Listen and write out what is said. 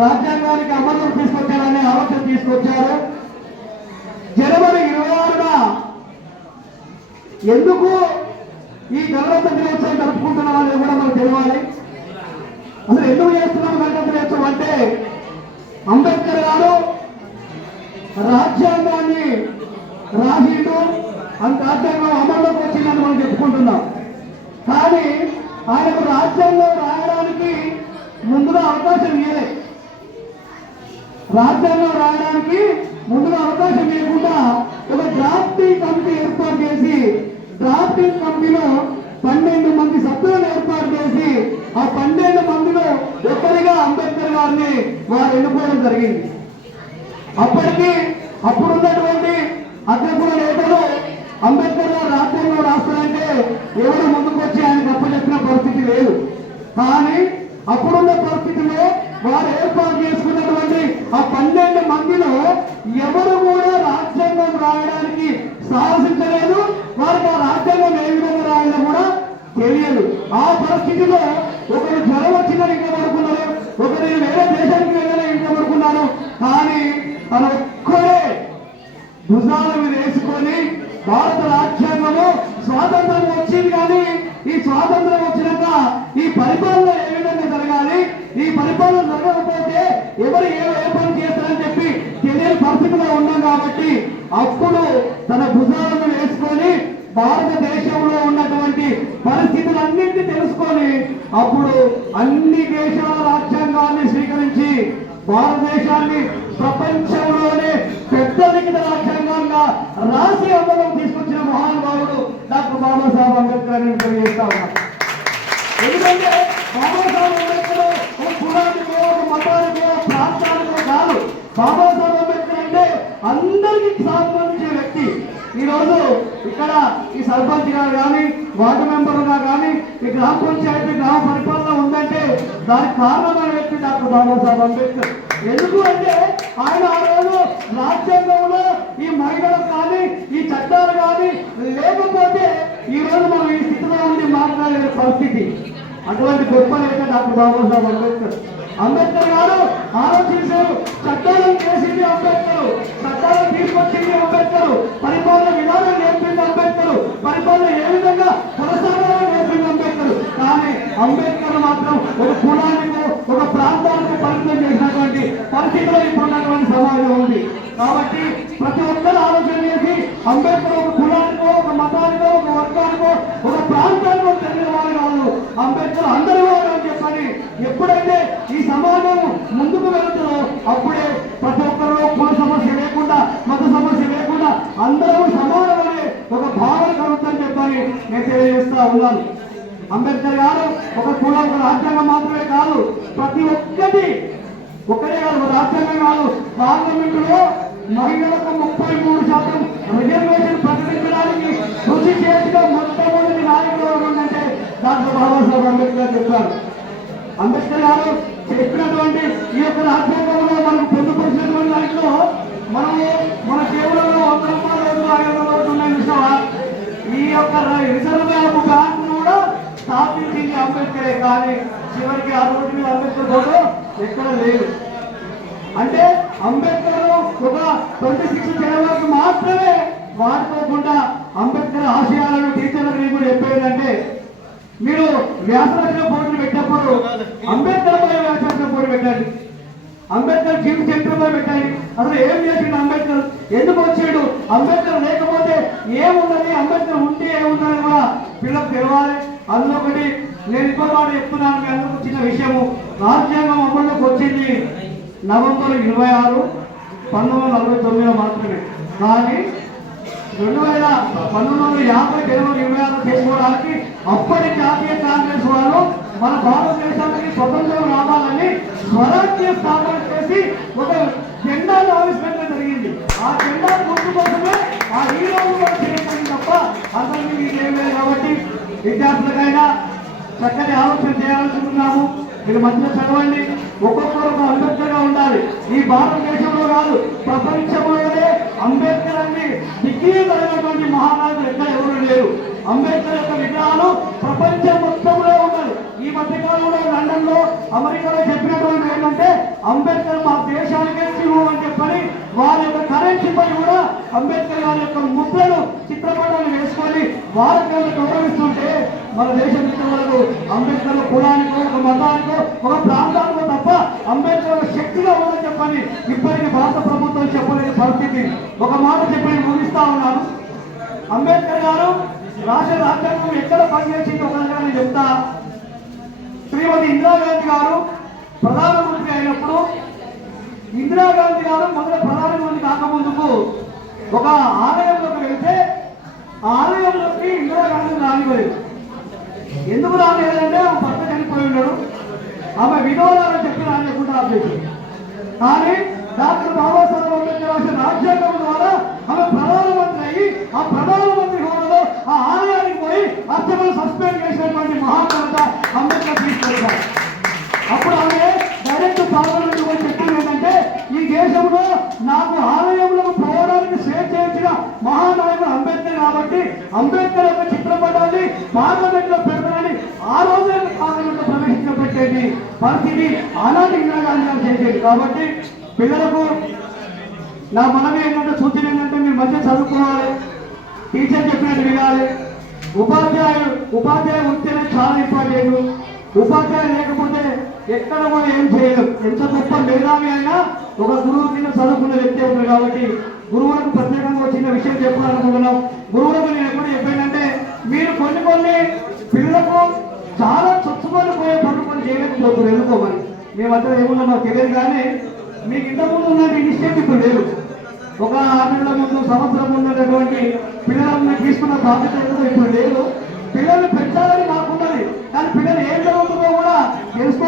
రాజ్యాంగానికి అమలు తీసుకొచ్చారనే ఆలోచన తీసుకొచ్చారు. జనవరి 26న ఎందుకు ఈ గణతంత్ర దినోత్సవం జరుపుకుంటున్నాం అనేది కూడా మనకు తెలియాలి. అసలు ఎందుకు చేస్తున్నాం గణతంత్ర దినోత్సవం అంటే, అంబేద్కర్ గారు రాజ్యాంగాన్ని రాసిండు, అంత రాజ్యాంగం అమల్లోకి వచ్చిందని మనం చెప్పుకుంటున్నాం. కానీ ఆయనకు రాజ్యాంగం రాయడానికి ముందుగా అవకాశం ఇవ్వలే. రాజ్యాంగం రాయడానికి ముందుగా అవకాశం ఇవ్వకుండా ఒక డ్రాఫ్టింగ్ కమిటీ ఏర్పాటు చేసి, డ్రాఫ్టింగ్ కమిటీలో 12 మంది సభ్యులను ఏర్పాటు చేసి, ఆ 12 మందిలో ఒక్కరిగా అంబేద్కర్ గారిని వారు ఎన్నుకోవడం జరిగింది. అప్పుడున్నటువంటి అధ్యక్షుల నేతలు అంబేద్కర్ గారు రాజ్యాంగం రాస్తారంటే ఎవరు ముందుకు వచ్చి ఆయనకు అప్పచెప్పిన పరిస్థితి లేదు. కానీ అప్పుడున్న పరిస్థితిలో వారు ఏర్పాటు చేసుకున్నటువంటి ఆ 12 మందిలో ఎవరు కూడా రాజ్యాంగం రాయడానికి సాహసించలేదు. వారికి ఆ రాజ్యాంగం ఏ విధంగా రాయడం కూడా తెలియదు. ఆ పరిస్థితిలో ఒకరు జ్వరం వచ్చిందని ఇంట్లో పడుకున్నారు, ఒకరు వేరే దేశానికి వెళ్ళాలని ఇంట్లో పడుకున్నారు. కానీ తన ఒక్కరే భుజాల మీద వేసుకొని భారత రాజ్యాంగము స్వాతంత్రం వచ్చింది, కానీ ఈ స్వాతంత్రం వచ్చినాక ఈ పరిపాలన ఏ విధంగా జరగాలి, ఈ పరిపాలన జరగకపోతే ఎవరు ఏ పని చేస్తారని చెప్పి తెలియని పరిస్థితిలో ఉన్నాం. కాబట్టి అప్పుడు తన భుజాలను వేసుకొని భారతదేశంలో ఉన్నటువంటి పరిస్థితులన్నింటినీ తెలుసుకొని అప్పుడు అన్ని దేశాల రాజ్యాంగాన్ని స్వీకరించి భారతదేశాన్ని ప్రపంచంలోనే పెద్ద లిఖిత రాజ్యాంగంగా రాసి అమలు తీసుకొచ్చిన మహానుభావుడు డాక్టర్ బాబాసాహెబ్ అంబేద్కర్ అని తెలియజేస్తా ఉన్నాం. ఎందుకంటే బాబాసాహెబ్ అంబేద్కర్ ఒక కులానికో, ఒక మతానికో, ప్రాంతానికో కాదు. బాబాసాహెబ్ అంబేద్కర్ అంటే అందరికీ సంబంధించిన వ్యక్తి. ఈరోజు ఇక్కడ ఈ సర్పంచ్ గారు కానీ, వార్డు మెంబర్గా కానీ, ఈ గ్రామ పంచాయతీ గ్రామ పరిపాలన ఉందంటే దానికి కారణమైన వ్యక్తి డాక్టర్ బాబాసాహెబ్ అంబేద్కర్. ఎందుకు అంటే ఆయన ఆ రోజు రాజ్యాంగంలో ఈ మహిళలకు కానీ, ఈ చట్టాలు కానీ లేకపోతే ఈ రోజు మనం ఈ స్థితిలో ఉండి మాట్లాడే పరిస్థితి. అటువంటి గొప్ప నేత డాక్టర్ బాబాసాహెబ్ అంబేద్కర్. అంబేద్కర్ గారు ఆలోచించారు, చట్టాలను చేసింది అంబేద్కర్, చట్టాలను తీసుకొచ్చింది అంబేద్కర్, పరిపాలన విధానం నేర్పింది అంబేద్కర్, పరిపాలన ఏ విధంగా కొనసాగాలని నేర్పింది అంబేద్కర్. కానీ అంబేద్కర్ మాత్రం ఒక కులానికో, ఒక ప్రాంతానికి పరిమితం చేసినటువంటి పరిస్థితిలో ఇప్పుడున్నటువంటి సమాజం ఉంది. కాబట్టి ప్రతి ఒక్కరు ఆలోచన చేసి అంబేద్కర్ ఒక కులానికో, ఒక మతానికో, ఒక వర్గానికో, ఒక ప్రాంతానికో చెందిన వారు కాదు, అంబేద్కర్ అందరూ వారు అని చెప్పని ఎప్పుడైతే ఈ సమాజం ముందుకు వెళుతుందో అప్పుడే ప్రతి ఒక్కరు కుల సమస్య లేకుండా, మత సమస్య లేకుండా అందరూ సమానమనే ఒక భావన కలుగుతుందని చెప్పని నేను తెలియజేస్తా ఉన్నాను. అంబేద్కర్ గారు ఒక కులం, ఒక రాజ్యాంగం మాత్రమే కాదు, ప్రతి ఒక్కటి ఒక్కటే కాదు, ఒక రాజ్యాంగం కాదు, పార్లమెంటులో మహిళలకు 33% రిజర్వేషన్ ప్రకటించడానికి కృషి చేసిన మొట్టమొదటి నాయకులు ఎవరంటే డాక్టర్ బాబాసాహెబ్ అంబేద్కర్ చెప్పారు. అంబేద్కర్ గారు చెప్పినటువంటి ఈ యొక్క రాజ్యాంగంలో మనం పొందుపరిచినటువంటి దాంట్లో మన కేవలంలో 100 రూపాయలు 500 నోట్లు ఉన్నాయని చూసావా? ఈ యొక్క రిజర్వ్ బ్యాంక్ కూడా స్థాపించింది అంబేద్కరే. కానీ చివరికి ఆ రోడ్డు మీద అంబేద్కర్ ఫోటో ఎక్కడ లేదు. అంటే అంబేద్కర్ ఒక 26 జనవరికి మాత్రమే వాడుకోకుండా అంబేద్కర్ ఆశయాలను టీచర్లకు కూడా చెప్పేదంటే, మీరు వ్యాసరచన పోటీలు పెట్టినప్పుడు అంబేద్కర్ పై వ్యాసరచన పోటీ పెట్టండి, అంబేద్కర్ జీవిత చరిత్రపై పెట్టండి. అసలు ఏం చేసిండు అంబేద్కర్, ఎందుకు వచ్చాడు, అంబేద్కర్ లేకపోతే ఏమున్నది, అంబేద్కర్ ఉంటే ఏమున్నది కూడా పిల్లలకు తెలవాలి. అందులో ఒకటి నేను ఇంకో మాట చెప్తున్నాను మీ అందరికి చిన్న విషయము. రాజ్యాంగం అమల్లోకి వచ్చింది నవంబర్ 26, 1949 మాత్రమే. కానీ 1950 జనవరి 26 చేసుకోవడానికి అప్పటి జాతీయ కాంగ్రెస్ వాళ్ళు మన భారతదేశానికి స్వతంత్రం రావాలని స్వరాజ్య స్థాపన చేసి ఒక జెండాను ఆవిష్కరించడం జరిగింది. ఆ జెండా గుర్తు కోసమే ఆ హీరోలు కూడా చేయకపోయింది తప్ప అసలు మీకు ఏం లేదు. కాబట్టి విద్యార్థులకైనా చక్కటి ఆలోచన చేయాలనుకుంటున్నాము. మీరు మధ్యలో చదవండి, ఒక్కొక్కరు ఒక అంబేద్కర్గా ఉండాలి. ఈ భారతదేశంలో కాదు, ప్రపంచంలోనే అంబేద్కర్ అని డిగ్రీ కలిగినటువంటి మహానాయకులు ఎక్కడ ఎవరు లేరు. అంబేద్కర్ యొక్క విగ్రహాలు ప్రపంచం మొత్తంలో ఉన్నాయి. ఈ మధ్యకాలంలో లండన్ లో, అమెరికాలో చెప్పినటువంటి ఏంటంటే అంబేద్కర్ మా దేశానికే శివు అని చెప్పని వారి యొక్క కరెన్సీ పై కూడా అంబేద్కర్ గారి యొక్క ముద్రలు చిత్రపటాలు వేసుకొని వారికి గౌరవిస్తుంటే మన దేశ మిత్రులకు అంబేద్కర్ కులానికో ఒక మతానికో ఒక ప్రాంతానికో తప్ప అంబేద్కర్ శక్తిగా ఉందని చెప్పని ఇప్పటికీ భారత ప్రభుత్వం చెప్పలేని పరిస్థితి. ఒక మాట చెప్పి ముగిస్తా ఉన్నాను. అంబేద్కర్ గారు రాష్ట్ర రాజ్యాంగం ఎక్కడ పనిచేసింది ఒకరిగా నేను చెప్తా. శ్రీమతి ఇందిరాగాంధీ గారు ప్రధానమంత్రి అయినప్పుడు ఇందిరాగాంధీ గారు మొదట ప్రధానమంత్రి కాకముందుకు ఒక ఆలయంలోకి వెళ్తే ఆ ఆలయంలోకి ఇందిరాగాంధీ రానివ్వలేదు. ఎందుకు రానివ్వలేదంటే ఆమె భర్త చనిపోయి ఉన్నాడు, ఆమె విధవరాలని చెప్పి రానివ్వకుండా ఆపేసింది. కానీ డాక్టర్ బాబాసాహెబ్ అంబేద్కర్ రాసిన రాజ్యాంగం ద్వారా ఆమె ప్రధానమంత్రి అయ్యి ఆ ప్రధానమంత్రి హోదాలో ఆ ఆలయానికి పోయి అర్చకులు సస్పెండ్ చేసినటువంటి మహాఘనత అంబేద్కర్ తీసుకెళ్తారు. అప్పుడు ఆమె డైరెక్ట్ పార్లమెంట్ పోయి చెప్పింది ఏంటంటే, ఈ దేశంలో నాకు ఆలయంలో పోవడానికి స్వేచ్ఛ ఇచ్చిన మహానాయకుడు అంబేద్కర్ కాబట్టి అంబేద్కర్ యొక్క చిత్రపటాన్ని పార్లమెంట్ లో పెడతానని ఆ రోజే పార్లమెంట్ లో ప్రవేశించబెట్టేది పరిస్థితి ఆనాటి ఇందిరాగాంధీ గారు చేసేది. కాబట్టి పిల్లలకు నా మనవి ఏంటంటే, సూచన ఏంటంటే, మీరు మంచిగా చదువుకోవాలి, టీచర్ చెప్పినట్టు వినాలి. ఉపాధ్యాయ వృత్తి అనేది చాలా ఇంపార్టెంట్. ఉపాధ్యాయులు లేకపోతే ఎక్కడ కూడా ఏం చేయలేం. ఎంత గొప్ప మేధావి అయినా ఒక గురువు కింద చదువుకున్న వ్యక్తి అవుతుంది. కాబట్టి గురువులకు ప్రత్యేకంగా చిన్న విషయం చెప్పాలనుకుంటున్నాం. గురువులకు నేను ఎప్పుడు చెప్పానంటే, మీరు కొన్ని పిల్లలకు చాలా చొచ్చుకొని పోయే పనులు కొన్ని చేయలేకపోతున్నారు. ఎందుకోమని మేమంతా ఏమున్నా మాకు తెలియదు. కానీ మీకు ఇంతకుముందు ఉన్న ఇనిషియేటివ్ లేదు. ఒక 6 నెలల ముందు, సంవత్సరం ఉన్నటువంటి పిల్లలను తీసుకున్న బాధ్యత ఇప్పుడు లేదు. పిల్లల్ని పెంచాలని మాకున్నది, కానీ పిల్లలు ఏం జరుగుతుందో కూడా తెలుసుకో